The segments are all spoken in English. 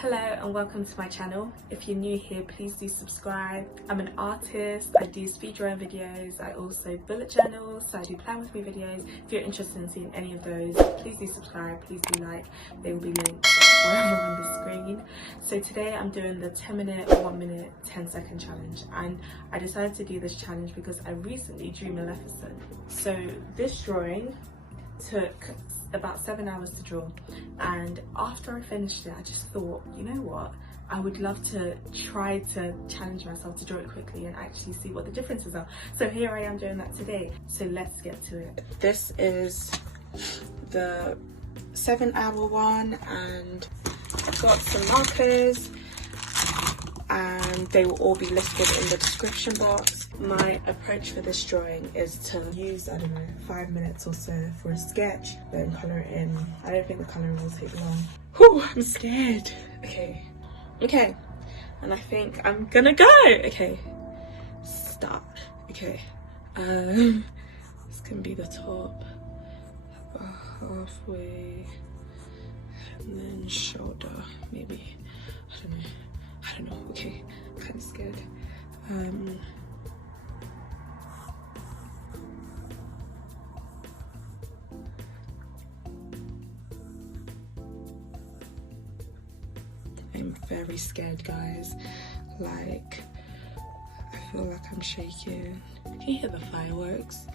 Hello and welcome to my channel. If you're new here, please do subscribe. I'm an artist, I do speed drawing videos, I also bullet journals, so I do plan with me videos. If you're interested in seeing any of those, please do subscribe, please do like, they will be linked wherever on the screen. So today I'm doing the 10-minute, 1-minute, 10-second challenge, and I decided to do this challenge because I recently drew Maleficent. So this drawing took about 7 hours to draw, and after I finished it I just thought, you know what, I would love to try to challenge myself to draw it quickly and actually see what the differences are. So here I am doing that today, so let's get to it. This is the 7-hour one, and I've got some markers and they will all be listed in the description box. My approach for this drawing is to use, I don't know, 5 minutes or so for a sketch, then colour it in. I don't think the colouring will take long. Whew, I'm scared. Okay, and I think I'm gonna go. Okay, start. Okay, this can be the top, halfway, and then shoulder, maybe. I don't know. Okay, I'm kind of scared. I'm very scared, guys. Like, I feel like I'm shaking. Can you hear the fireworks?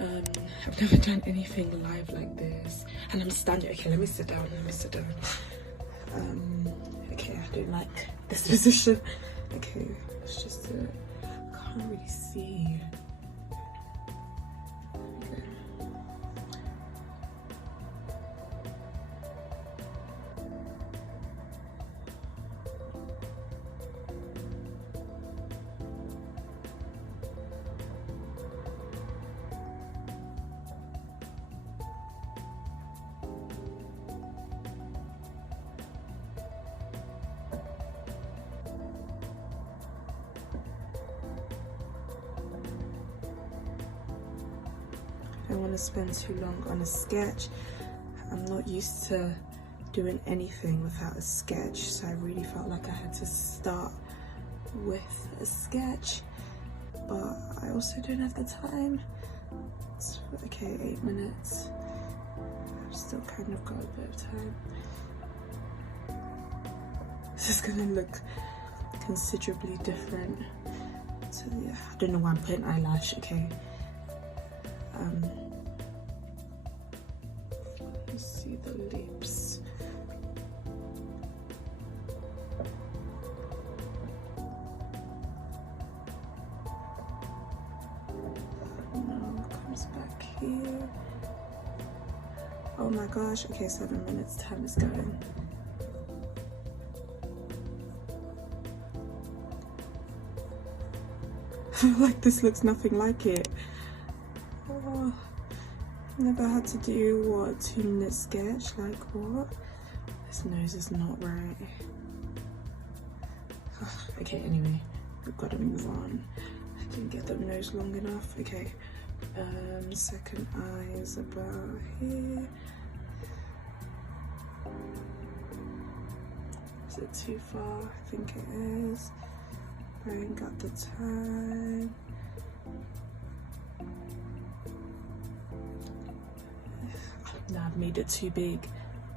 I've never done anything live like this, and I'm standing. Okay, let me sit down. Okay, I don't like this position. Okay, let's just do it. I can't really see. Okay. I don't want to spend too long on a sketch. I'm not used to doing anything without a sketch, so I really felt like I had to start with a sketch, but I also don't have the time. Okay, 8 minutes. I've still kind of got a bit of time. This is gonna look considerably different. So yeah, I don't know why I'm putting eyelash. Okay. Let's see the lips. No, comes back here. Oh my gosh. Okay, 7 minutes. Time is going. I feel like this looks nothing like it. Oh, never had to do what, a 2-minute sketch, like what? This nose is not right. Okay, anyway, we've got to move on. I didn't get the nose long enough. Okay, second eye is about here. Is it too far? I think it is. I ain't got the time. No, I've made it too big.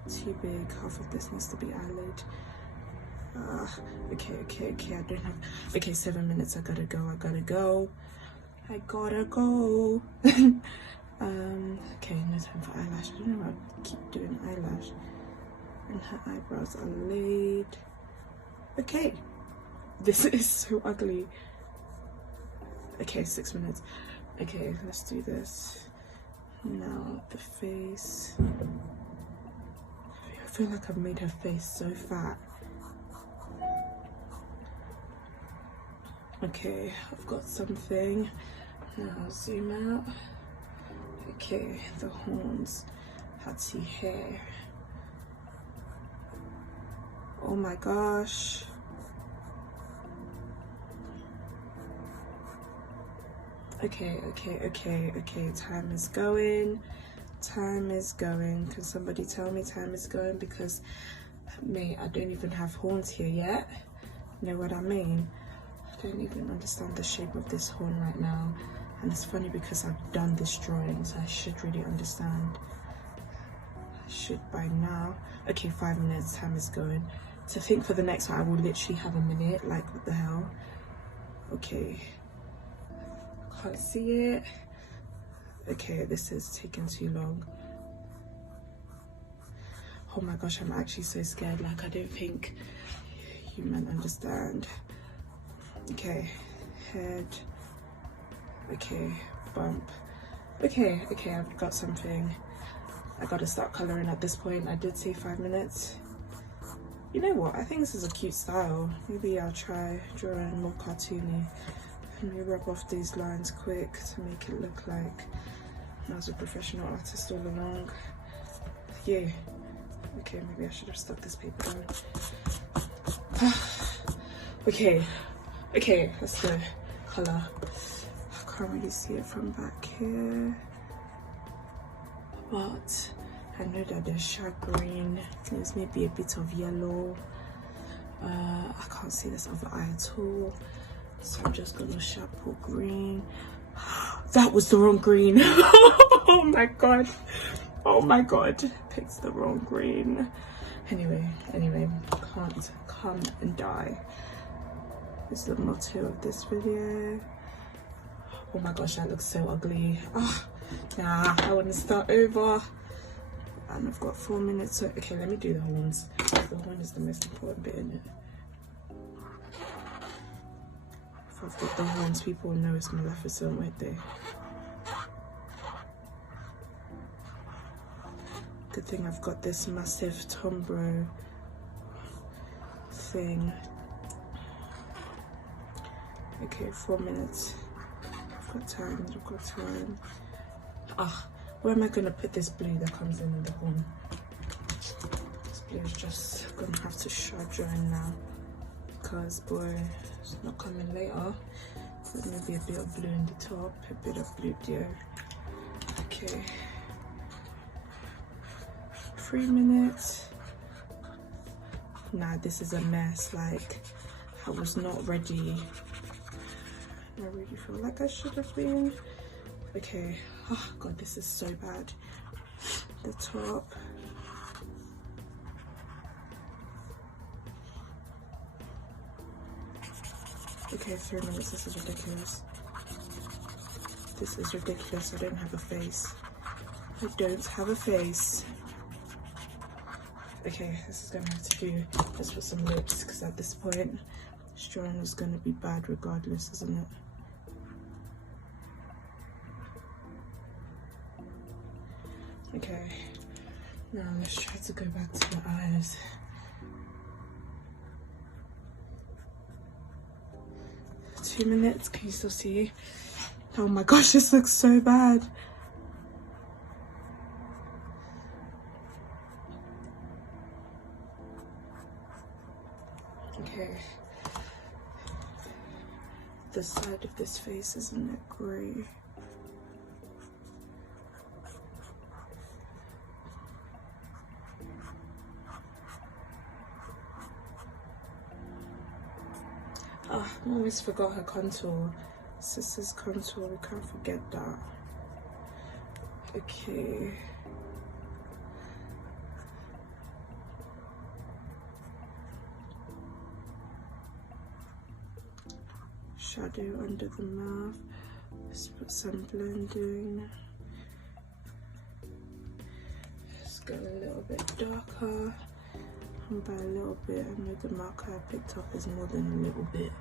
Half of this needs to be eyelid. Okay, I don't have. Okay, 7 minutes. I gotta go. Okay, no time for eyelash. I don't know why I keep doing eyelash. And her eyebrows are laid. Okay, this is so ugly. Okay, 6 minutes. Okay, let's do this. Now the face. I feel like I've made her face so fat. Okay, I've got something. Now zoom out. Okay, the horns. Hattie hair. Oh my gosh. Okay, time is going. Can somebody tell me time is going? Because Mate, I don't even have horns here yet. You know what I mean? I don't even understand the shape of this horn right now. And it's funny because I've done this drawing, so I should really understand. I should by now. Okay, 5 minutes, time is going. To think for the next one, I will literally have a minute. Like, what the hell? Okay. Can't see it. Okay, this is taking too long. Oh my gosh, I'm actually so scared. Like, I don't think you men understand. Okay, head. Okay, bump. Okay, I've got something. I gotta start coloring at this point. I did say 5 minutes. You know what? I think this is a cute style. Maybe I'll try drawing more cartoony. Let me rub off these lines quick to make it look like I was a professional artist all along. Yeah. Okay, maybe I should have stuck this paper down. Okay, let's go. Colour. I can't really see it from back here, but I know that there's sharp green. There's maybe a bit of yellow. I can't see this other eye at all, so I'm just gonna sharp put green. That was the wrong green. Oh my god. Oh my god, picked the wrong green. Anyway, can't come and die. This is the motto of this video. Oh my gosh, that looks so ugly. Oh, nah, I want to start over. And I've got 4 minutes, so okay, let me do the horns. The horn is the most important bit in it. If I've got the horns, people will know it's Maleficent, won't they? Good thing I've got this massive Tombow thing. Okay, 4 minutes. I've got time. Ah, where am I gonna put this blue that comes in the horn? This blue is just gonna have to start drying now, because boy, it's not coming later. So maybe a bit of blue in the top, a bit of blue there. Okay. 3 minutes. Nah, this is a mess. Like, I was not ready. I really feel like I should have been. Okay. Oh god, this is so bad. The top. Okay, 3 minutes. This is ridiculous. This is ridiculous. I don't have a face. I don't have a face. Okay, this is gonna have to do. Let's put some lips, because at this point, this drawing is gonna be bad regardless, isn't it? Okay, now let's try to go back to the eyes. Two minutes, can you still see? Oh my gosh, this looks so bad. Okay, the side of this face, isn't it grey? Ah, I almost forgot her contour. Sister's contour, we can't forget that. Okay. Shadow under the mouth. Let's put some blending. Let's go a little bit darker. And by a little bit, I know the marker I picked up is more than a little bit.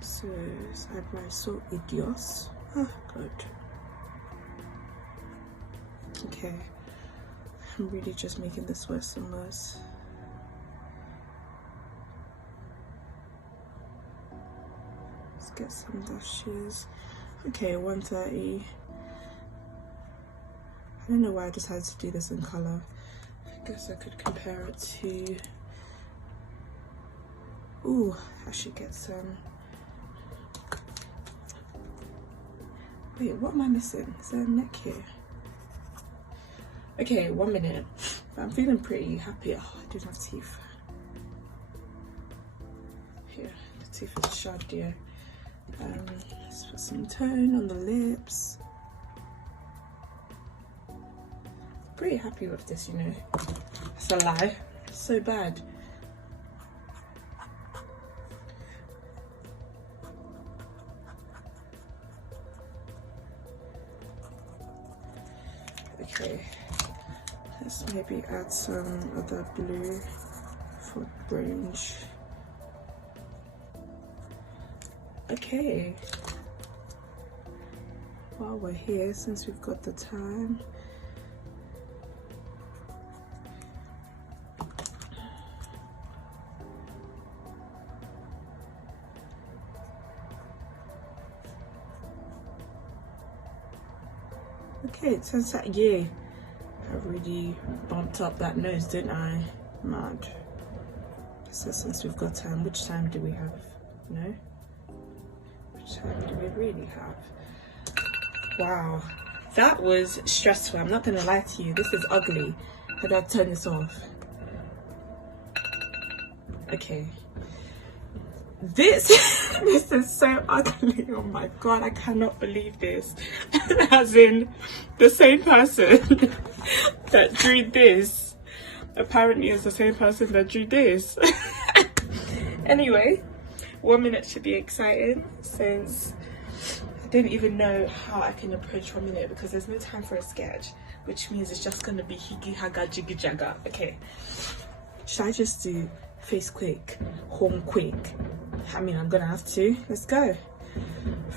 So side by so idios. Ah, good. Okay. I'm really just making this worse and worse. Get some dashes. Okay, 1:30. I don't know why I decided to do this in color. I guess I could compare it to. Ooh, I should get some. Wait, what am I missing? Is there a neck here? Okay, 1 minute. I'm feeling pretty happy. Oh, I don't have teeth. Here, the teeth is shut here. Let's put some tone on the lips. Pretty happy with this, you know. It's a lie. It's so bad. Okay, let's maybe add some other blue for range. Okay, while we're here, since we've got the time, okay, it turns out, yeah, I really bumped up that nose, didn't I? Mad. So since we've got time, which time do we have? No? Which time do we really have? Wow, that was stressful. I'm not gonna lie to you, this is ugly. How do I turn this off? Okay. This this is so ugly. Oh my god, I cannot believe this. As in, the same person that drew this apparently is the same person that drew this. Anyway, 1 minute should be exciting, since I didn't even know how I can approach 1 minute because there's no time for a sketch, which means it's just gonna be higi haga jiggy jaga. Okay, should I just do face quick, home quick? I mean, I'm gonna have to. Let's go.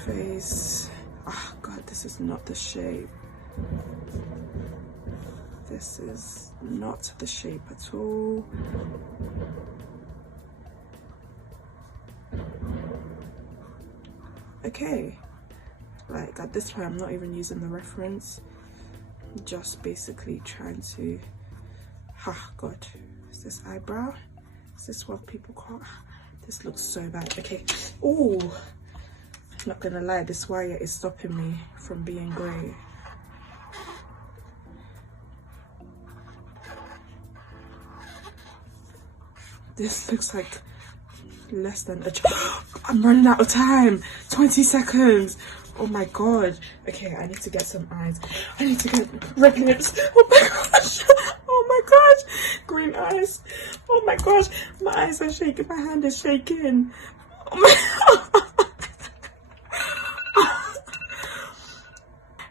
Face. Oh god, this is not the shape. This is not the shape at all. Okay, like at this point I'm not even using the reference, just basically trying to, oh god, is this eyebrow? Is this what people call? This looks so bad. Okay. Oh, not gonna lie, this wire is stopping me from being grey. This looks like less than a I'm running out of time. 20 seconds. Oh my god. Okay, I need to get some eyes. I need to get red lips. Oh my gosh. Oh my gosh. Green eyes. Oh my gosh. My eyes are shaking. My hand is shaking. Oh my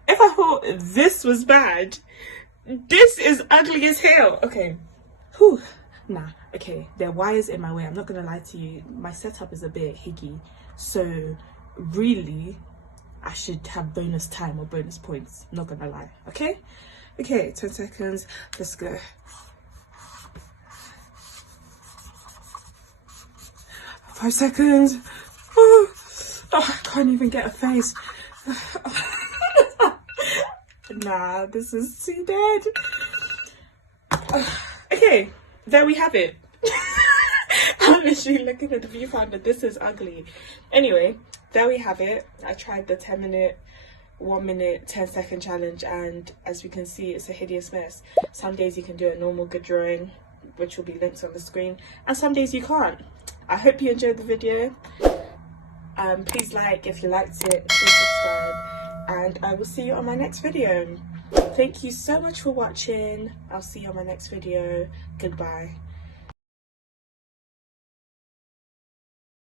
if I thought this was bad, this is ugly as hell. Okay. Whew. Nah. Okay, there are wires in my way. I'm not gonna lie to you. My setup is a bit higgy. So really, I should have bonus time or bonus points. Not gonna lie. Okay? Okay, 10 seconds. Let's go. 5 seconds. Oh, I can't even get a face. Nah, this is too dead. Okay, there we have it. I'm literally looking at the viewfinder. This is ugly. Anyway, there we have it. I tried the 10 minute, 1 minute, 10-second challenge, and as we can see, it's a hideous mess. Some days you can do a normal good drawing, which will be linked on the screen, and some days you can't. I hope you enjoyed the video. Please like if you liked it, please subscribe, and I will see you on my next video. Thank you so much for watching. I'll see you on my next video. Goodbye.